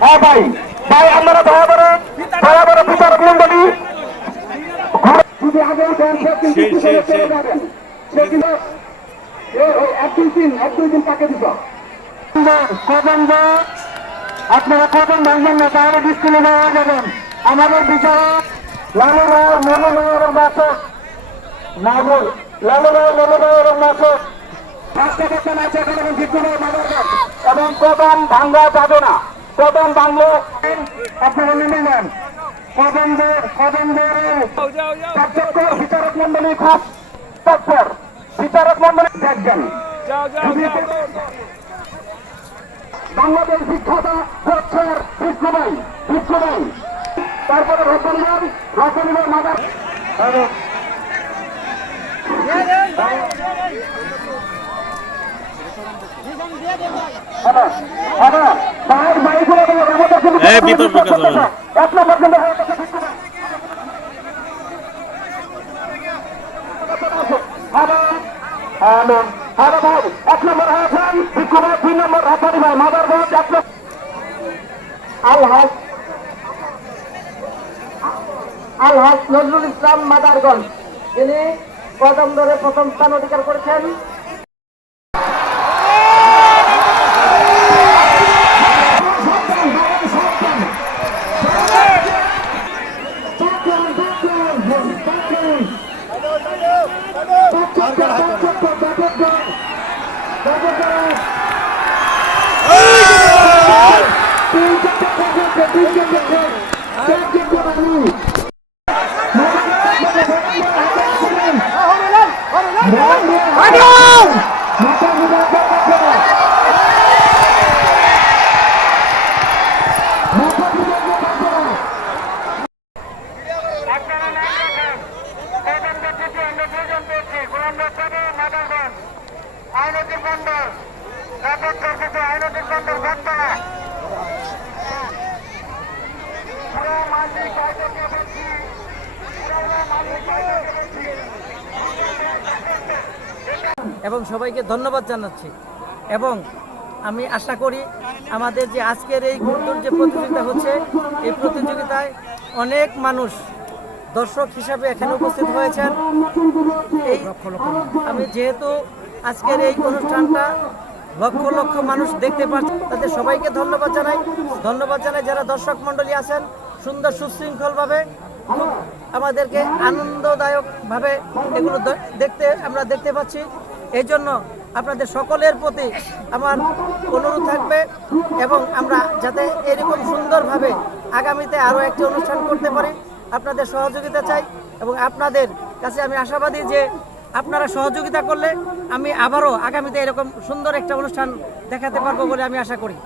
হ্যাঁ ভাই ভাই আপনারা দয়া করে বিচারক মন্ডলী যদি আগে উঠেন সে কিন্তু চলে যাবেন সে কিন্তু এক দুই দিন তাকে দিব কদম আপনারা কদম ভাঙবেন না তাহলে ডিসপ্লে হয়ে যাবেন আমাদের বিচারক লালু রায় মনু রায়ের মাসক নাগর লালু রায় মনু রায়ের মাসক এবং কদম ভাঙ্গা যাবে না কদম ভাঙলে আপনারা নেমে নেন কদমদের বিচারক মন্ডলী খাস তৎপর বিচারক মন্ডলী দেখবেন বাংলাদেশ বিখ্যাত প্রচার বিষ্ণুভাই তারপরে রসনিবার মাদার এক নম্বর কিন্তু এক নম্বর হয়েছেন বিক্ষোভের 2 নম্বর রসনি ভাই মাদারগঞ্জ আলহাজ নজরুল ইসলাম মাদারগঞ্জ তিনি কদম ধরে প্রথম স্থান অধিকার করেছেন। এবং সবাইকে ধন্যবাদ জানাচ্ছি এবং আমি আশা করি আমাদের যে আজকের এই ঘুরঘুর যে প্রতিযোগিতা হচ্ছে এই প্রতিযোগিতায় অনেক মানুষ দর্শক হিসাবে এখানে উপস্থিত হয়েছেন। এই আমি যেহেতু আজকের এই অনুষ্ঠানটা লক্ষ লক্ষ মানুষ দেখতে পাচ্ছে তাদের সবাইকে ধন্যবাদ জানাই যারা দর্শক মণ্ডলী আছেন সুন্দর সুশৃঙ্খলভাবে আমাদেরকে আনন্দদায়কভাবে এগুলো আমরা দেখতে পাচ্ছি। এই জন্য আপনাদের সকলের প্রতি আমার অনুরোধ থাকবে এবং আমরা যাতে এরকম সুন্দরভাবে আগামীতে আরও একটি অনুষ্ঠান করতে পারি আপনাদের সহযোগিতা চাই এবং আপনাদের কাছে আমি আশাবাদী যে আপনারা সহযোগিতা করলে আমি আবারও আগামীতে এরকম সুন্দর একটা অনুষ্ঠান দেখাতে পারবো বলে আমি আশা করি।